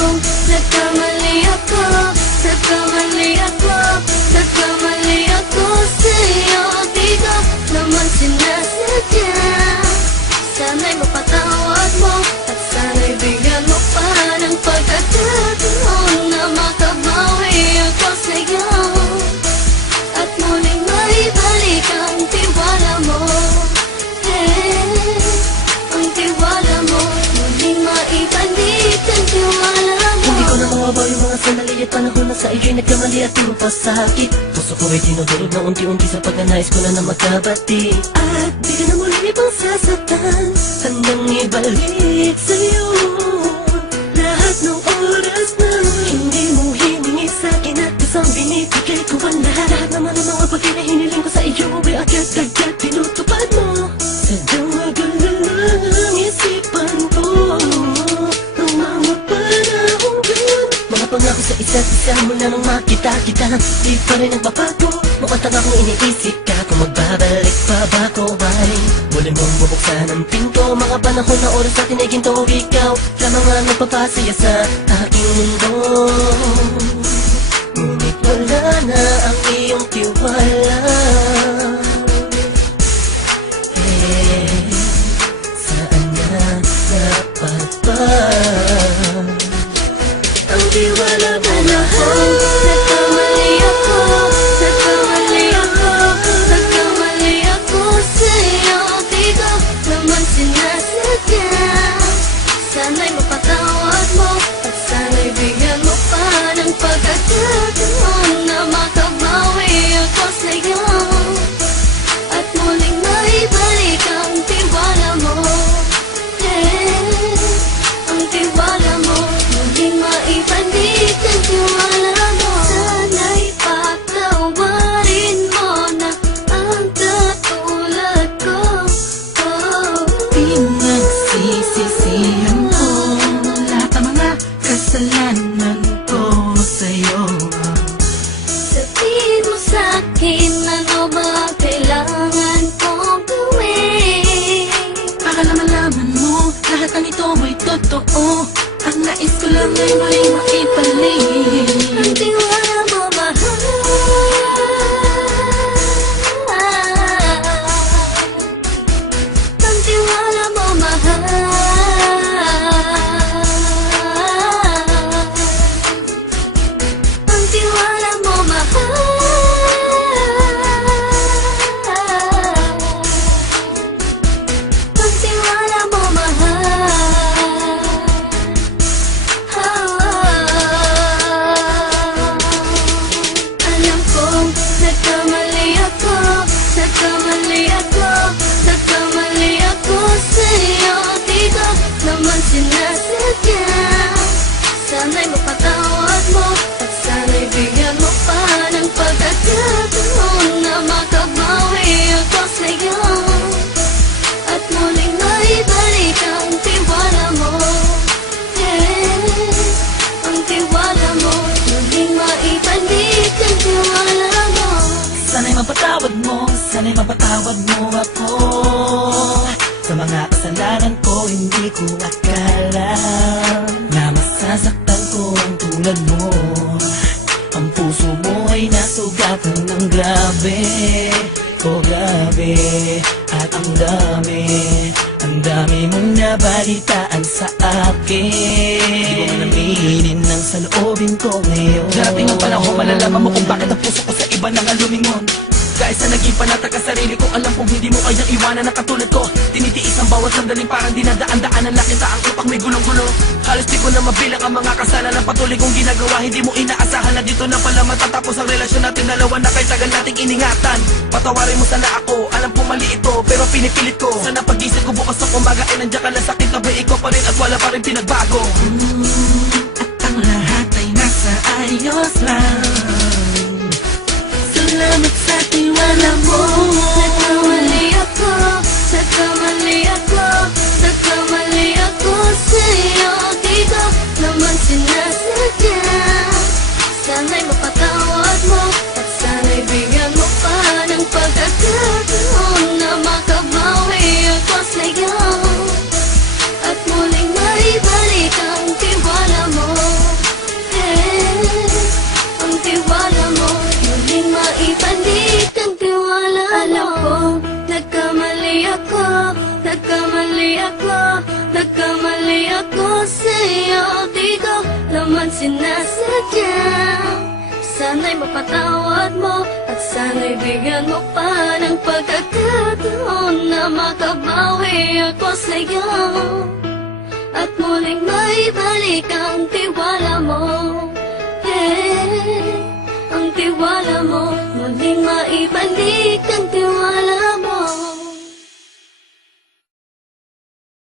kong nagkamali ako, nagkamali ako, nagkamali ako sa'yo. Di ko naman sinasadya. Sana'y mapatawad mo at sana'y bigyan mo pa ng pagkakataon na makabawi ako sa'yo at muling maibalik ang tiwala mo. Ang tiwala mo, muling maibalik ang tiwala mo. Hindi ko na mawabaw yung mga sandali at panahon na sa iyo'y nagkamali at di mo pasakit. Puso ko ay dinudurog na unti-unti sa pagkanais ko na magkabati. At di ka na muli ibang sasaktan, handang ibalik sa'yo lahat ng oras na hindi mo hiningi sa'kin at isang binibigay ko ang lahat. Naman ang mga bagay na hiniling ko sa iyo ay agad-agad tinutupad mo. Sadyang magulo lang isipan ko ng mga panahon yun. Mga pangako sa isa't isa mula nung makita kita, di pa rin nagbabago. Mukhang tanga kung iniisip ka kung magbabalik pa ba ko ay muli mong bubuksan ang pinto. Mga panahon na oras natin ay ginto, ikaw lamang ang nagpapasaya sa aking mundo. Ngunit wala na ang iyong tiwala. Saan na dapat ba ang tiwala mo mahal? Nagkamali ako, nagkamali ako, nagkamali ako sa'yo. Di ko naman sinasadya. Sana'y mapatawad mo at sana'y bigyan mo pa ng pagkakataon na makabawi ako sa'yo at muling maibalik ang tiwala mo. Ang tiwala mo, muling maibalik ang tiwala mo. Sana'y patawarin mo na ang katulad ko. Pinagsisisihan ko lahat ng mga kasalanan ko sa'yo. Sabihin mo sa'kin ano ba ang kailangan kong gawin Para malaman mo lahat ng ito ay totoo. Ang nais ko lang ay may maibalik ang tiwala mo, mahal. Ang tiwala mo, mahal. Ang tiwala mo, mahal. Ang tiwala mo, mahal. Alam kong nagkamali ako, nagkamali ako, nagkamali ako sa'yo. Di ko naman sinasadya. Sana'y mapatawad mo at sana'y bigyan mo pa ng pagkakataon na makabawi ako sa'yo at muling maibalik ang tiwala mo. Ang tiwala mo, muling maibalik ang tiwala mo. Sana'y mapatawad mo, sana'y mapatawad mo ako sa mga kasalanan ko. Hindi ko akala na masasaktan ko ang tulad mo. Ang puso mo ay nasugatan ng grabe, oh grabe. At ang dami mong nabalitaan sa akin. Di ko man aminin ang saloobin ko ngayon. Darating ang panahon, malalaman mo kung bakit ang puso ko sa iba nang alumingon. Kahit sa naging panatag ka sarili ko, alam kong hindi mo kayang iwanan na katulad ko. Tinitiis ang bawat sandaling parang dinadaan-daanan lang kita. Ang utak may gulong-gulo. Halos di ko na mabilang ang mga kasalanan patuloy kong ginagawa. Hindi mo inaasahan na dito na pala matatapos ang relasyon natin dalawa na kahit tagal nating iningatan. Patawarin mo sana ako, alam kong mali ito pero pinipilit ko. Sana pag-isip ko bukas ng umaga ay nandiyan ka na sakit na ba ikaw pa rin at wala pa rin pinagbago. At ang lahat ay nasa ayos lang. Salamat sa tiwala mo. Nagkamali ako, nagkamali ako, nagkamali ako sa'yo. Di ko naman sinasadya. Sana'y mapatawad mo at sana'y bigyan mo pa ng pagkakataon na makabawi ako sa'yo at muling maibalik ang tiwala mo. Nagkamali ako sa'yo. Di ko naman sinasadya. Sana'y mapatawad mo at sana'y bigyan mo pa ng pagkakataon na makabawi ako sa'yo. At muling maibalik ang tiwala mo. Ang tiwala mo, muling maibalik ang tiwala mo.